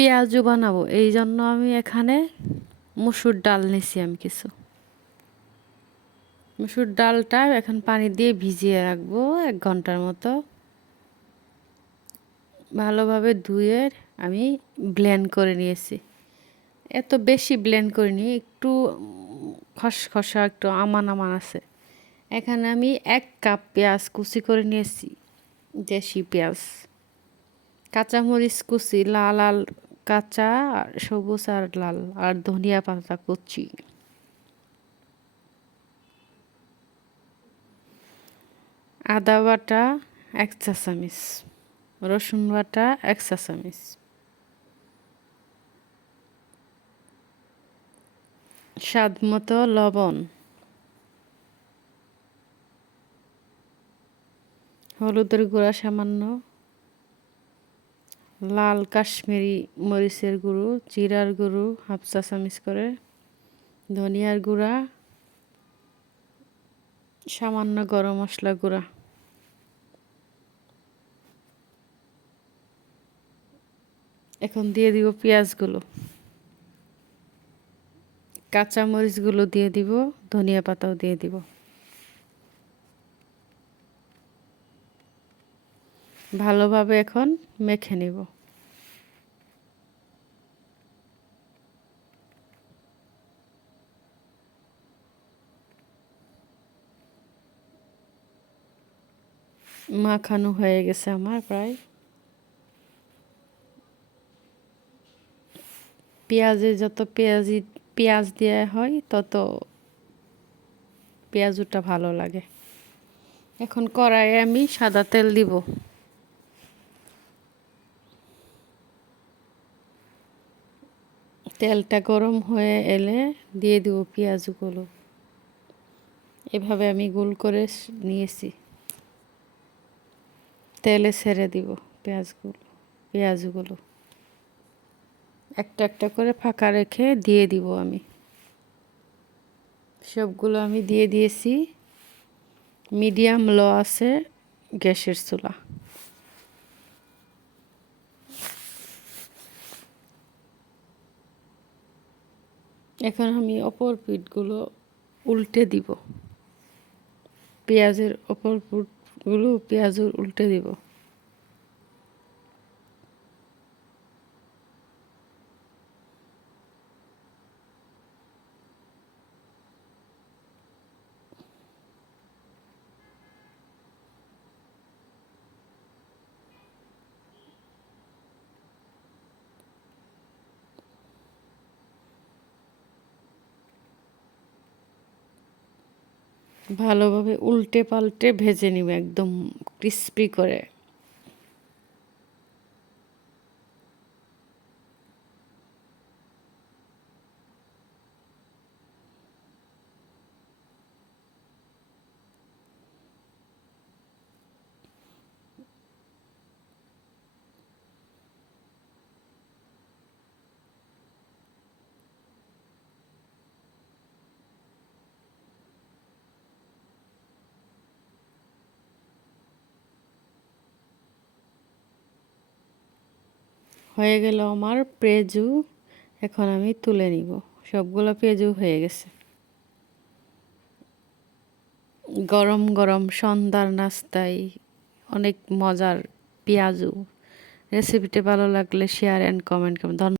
পেঁয়াজও বানাবো। এই জন্য আমি এখানে মুসুর ডাল নিছি আমি কিছু। মুসুর ডালটা এখন পানি দিয়ে ভিজিয়ে রাখব এক ঘণ্টার মতো। ভালোভাবে ধুয়ে আমি ব্লেন্ড করে নিয়েছি। এত বেশি ব্লেন্ড করিনি, একটু খসখসা, একটু আমান আমান আছে। এখানে আমি এক কাপ পেঁয়াজ কুচি করে নিয়েছি, দেশি পেঁয়াজ। কাঁচামরিচ কুচি, লাল লাল কাঁচা আর সবুজ আর লাল আর ধনিয়া পাতা কুচি। আদা বাটা এক চা চামিচ রসুন বাটা এক চা চামিচ স্বাদ মতো লবণ, হলুদের গুঁড়া সামান্য লাল কাশ্মীরি মরিচের গুঁড়ো, জিরার গুঁড়ো, হাফ চা চামিচ করে, ধনিয়ার গুঁড়া, সামান্য গরম মশলা গুঁড়া। এখন দিয়ে দিব পেঁয়াজগুলো। কাঁচা মরিচগুলো দিয়ে দিব, ধনিয়া পাতাও দিয়ে দিব। ভালোভাবে এখন মেখে নিব। মাখানো হয়ে গেছে আমার প্রায়। পেঁয়াজে যত পেঁয়াজি, পেঁয়াজ দেওয়া হয় তত পেঁয়াজুটা ভালো লাগে। এখন কড়াইয়ে আমি সাদা তেল দিব। তেলটা গরম হয়ে এলে দিয়ে দিব পেঁয়াজগুলো। এভাবে আমি গোল করে নিয়েছি। তেলে ছেড়ে দিব পেঁয়াজগুলো পেঁয়াজগুলো। একটা একটা করে ফাঁকা রেখে দিয়ে দিব আমি। সবগুলো আমি দিয়ে দিয়েছি। মিডিয়াম লো আছে গ্যাসের চুলা। এখন আমি অপর পিঠগুলো উল্টে দিব। পেঁয়াজের অপর পিঠগুলো পেঁয়াজের উল্টে দিব। ভালোভাবে উল্টে পাল্টে ভেজে নিব একদম ক্রিস্পি করে। হয়ে গেল আমার পেঁজু। এখন আমি তুলে নিব। সবগুলো পেঁজু হয়ে গেছে। গরম গরম সন্ধ্যার নাস্তায় অনেক মজার পেঁয়াজু। রেসিপিটি ভালো লাগলে শেয়ার অ্যান্ড কমেন্ট করুন